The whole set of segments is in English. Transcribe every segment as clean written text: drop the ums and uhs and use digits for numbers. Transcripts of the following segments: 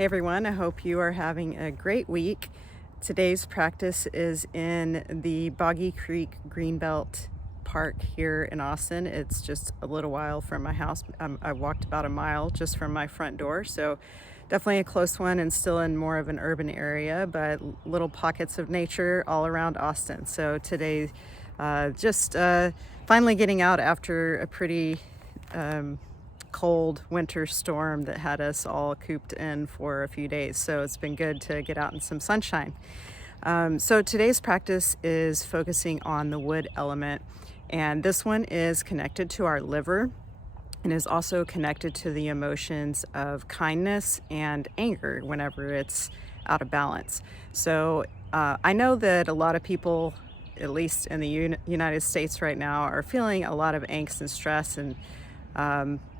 Hey everyone, I hope you are having a great week. Today's practice is in the Boggy Creek Greenbelt Park here in Austin. It's just a little while from my house. I walked about a mile just from my front door, so definitely a close one and still in more of an urban area, but little pockets of nature all around Austin. So today, just finally getting out after a pretty cold winter storm that had us all cooped in for a few days. So it's been good to get out in some sunshine. So today's practice is focusing on the wood element, and this one is connected to our liver and is also connected to the emotions of kindness and anger whenever it's out of balance. So I know that a lot of people, at least in the United States right now, are feeling a lot of angst and stress, and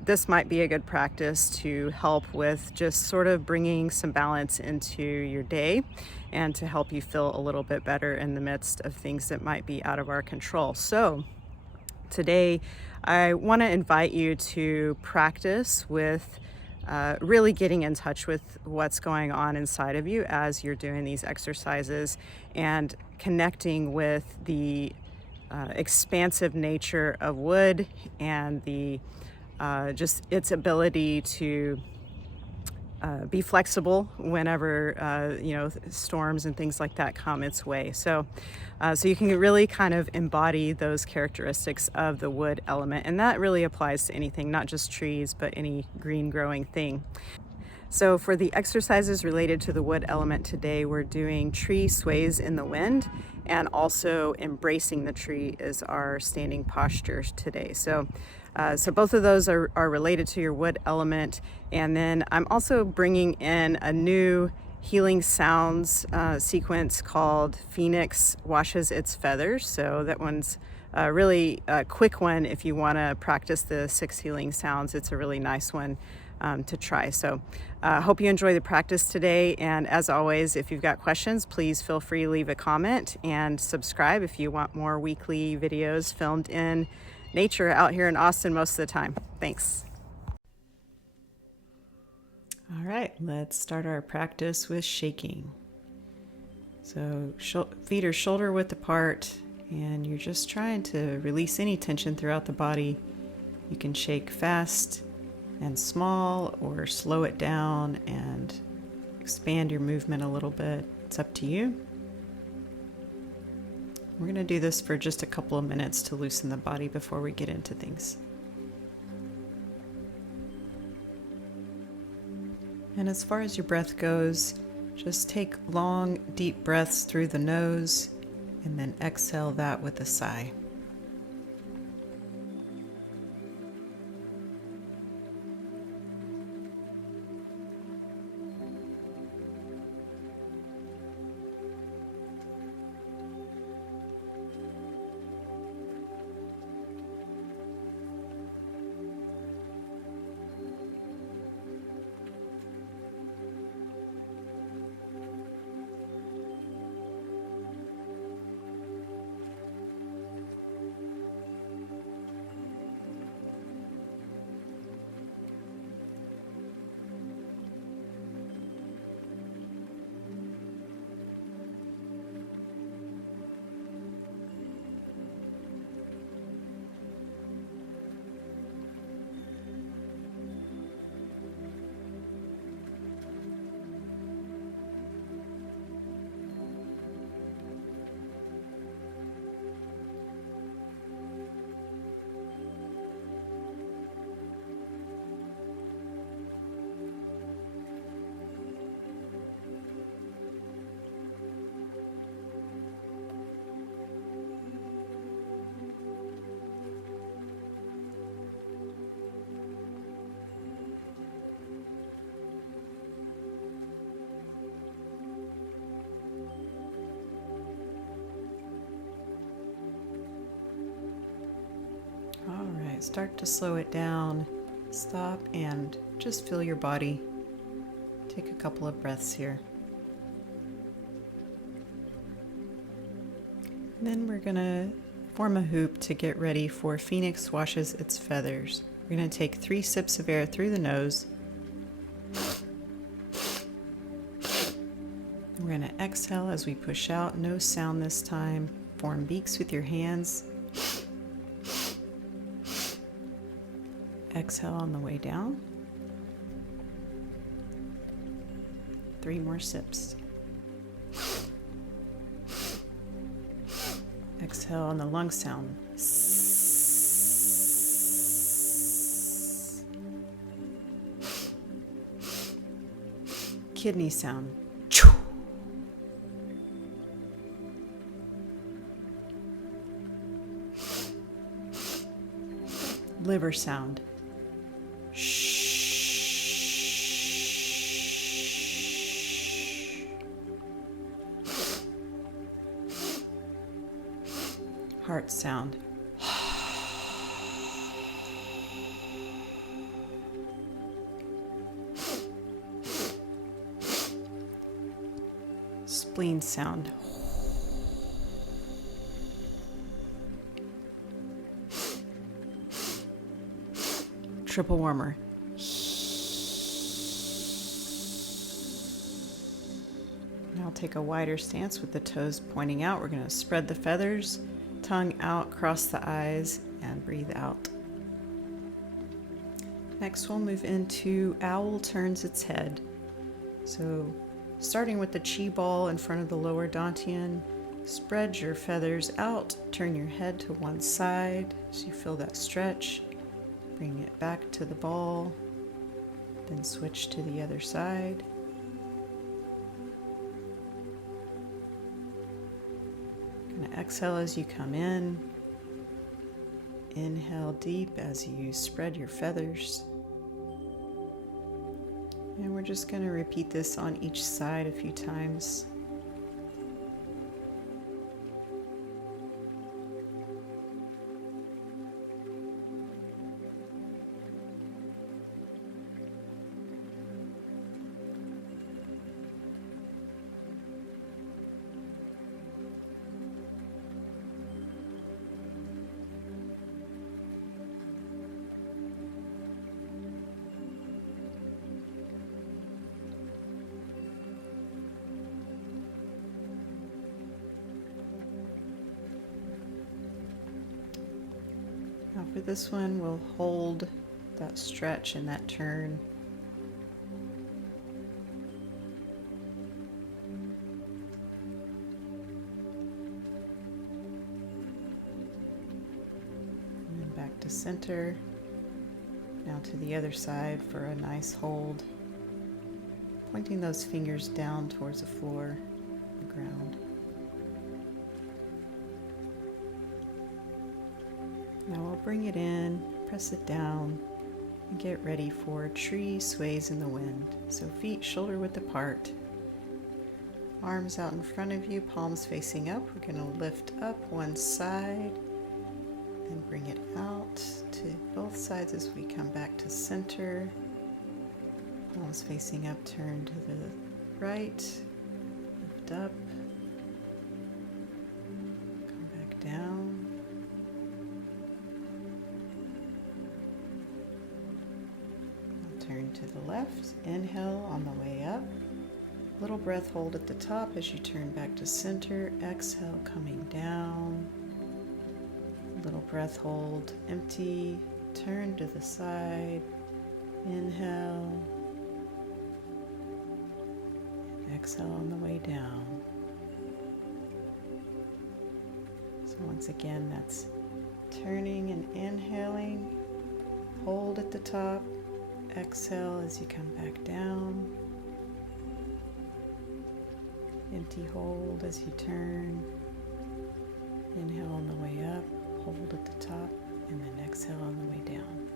this might be a good practice to help with just sort of bringing some balance into your day and to help you feel a little bit better in the midst of things that might be out of our control. So today I want to invite you to practice with really getting in touch with what's going on inside of you as you're doing these exercises and connecting with the expansive nature of wood and the just its ability to be flexible whenever storms and things like that come its way. So you can really kind of embody those characteristics of the wood element, and that really applies to anything, not just trees, but any green growing thing. So for the exercises related to the wood element today, we're doing tree sways in the wind, and also embracing the tree is our standing posture today. So both of those are related to your wood element. And then I'm also bringing in a new healing sounds sequence called Phoenix Washes Its Feathers. So that one's a really quick one if you want to practice the 6 healing sounds. It's a really nice one to try. So hope you enjoy the practice today. And as always, if you've got questions, please feel free to leave a comment and subscribe if you want more weekly videos filmed in nature out here in Austin most of the time. Thanks. All right, let's start our practice with shaking. So feet are shoulder width apart, and you're just trying to release any tension throughout the body. You can shake fast and small, or slow it down and expand your movement a little bit. It's up to you. We're going to do this for just a couple of minutes to loosen the body before we get into things. And as far as your breath goes, just take long, deep breaths through the nose and then exhale that with a sigh. All right, start to slow it down. Stop and just feel your body. Take a couple of breaths here. And then we're going to form a hoop to get ready for Phoenix Washes Its Feathers. We're going to take 3 sips of air through the nose We're going to exhale as we push out. No sound this time. Form beaks with your hands. Exhale on the way down. 3 more sips. Exhale on the lung sound. Kidney sound. Liver sound. Heart sound. Spleen sound. Triple warmer. Now take a wider stance with the toes pointing out. We're going to spread the feathers, tongue out, cross the eyes, and breathe out. Next, we'll move into owl turns its head. So, starting with the chi ball in front of the lower dantian, spread your feathers out, turn your head to one side so you feel that stretch. Bring it back to the ball, then switch to the other side. Gonna exhale as you come in. Inhale deep as you spread your feathers. And we're just going to repeat this on each side a few times. Now for this one, we'll hold that stretch and that turn. And then back to center. Now to the other side for a nice hold. Pointing those fingers down towards the floor, the ground. Now we'll bring it in, press it down, and get ready for tree sways in the wind. So feet shoulder width apart, arms out in front of you, palms facing up. We're going to lift up one side and bring it out to both sides as we come back to center. Palms facing up, turn to the right, lift up, come back down. Turn to the left, inhale on the way up. Little breath hold at the top as you turn back to center. Exhale, coming down. Little breath hold, empty. Turn to the side. Inhale. Exhale on the way down. So once again, that's turning and inhaling. Hold at the top. Exhale as you come back down. Empty hold as you turn. Inhale on the way up, hold at the top, and then exhale on the way down.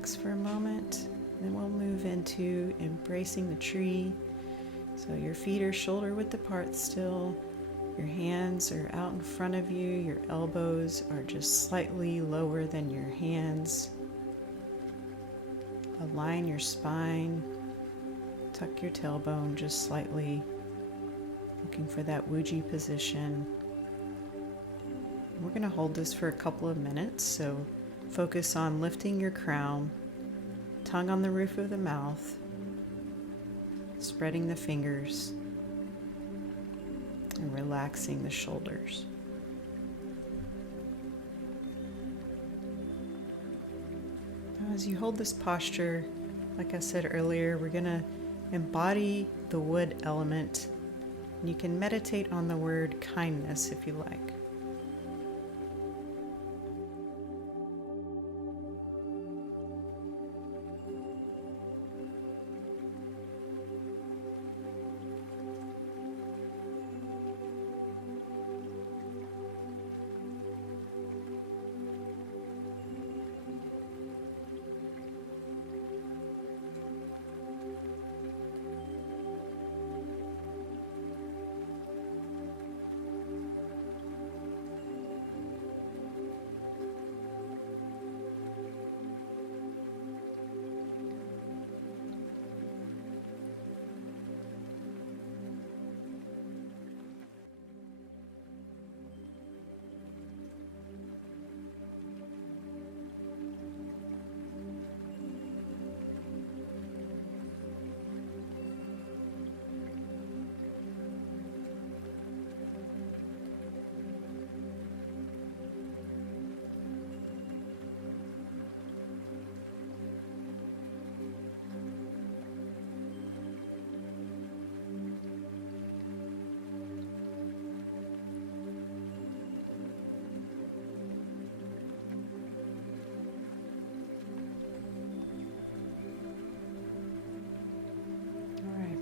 relax for a moment. Then we'll move into embracing the tree. So your feet are shoulder width apart still. Your hands are out in front of you. Your elbows are just slightly lower than your hands. Align your spine. Tuck your tailbone just slightly. Looking for that Wuji position. We're going to hold this for a couple of minutes, so focus on lifting your crown, tongue on the roof of the mouth, spreading the fingers, and relaxing the shoulders. Now, as you hold this posture, like I said earlier, we're going to embody the wood element. You can meditate on the word kindness if you like.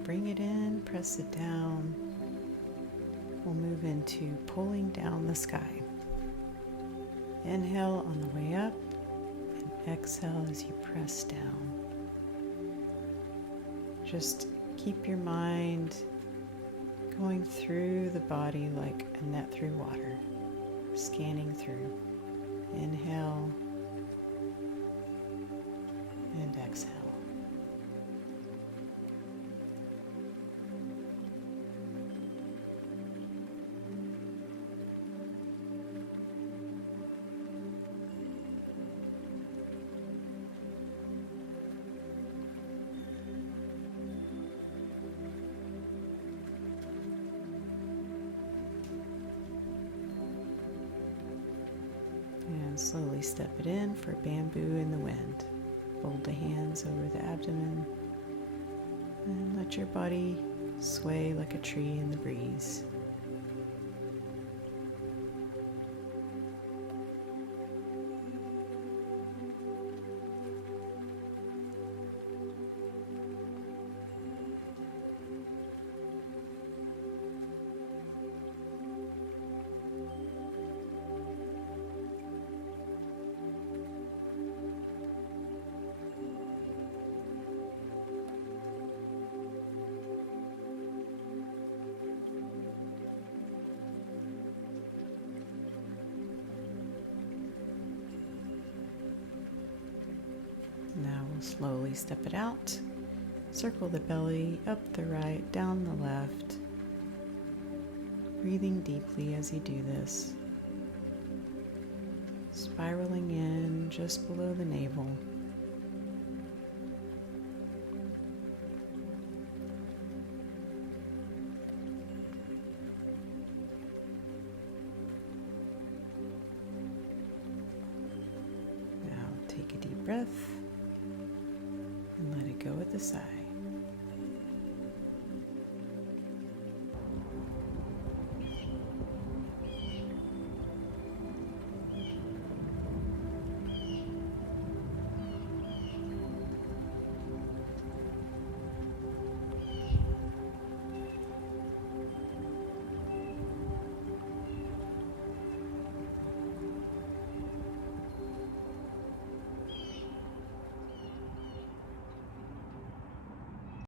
Bring it in, press it down. We'll move into pulling down the sky. Inhale on the way up and exhale as you press down. Just keep your mind going through the body like a net through water, scanning through. Inhale and exhale. And slowly step it in for bamboo in the wind. Fold the hands over the abdomen and let your body sway like a tree in the breeze. Now we'll slowly step it out. Circle the belly, up the right, down the left. Breathing deeply as you do this. Spiraling in just below the navel. Now take a deep breath. And let it go at the side.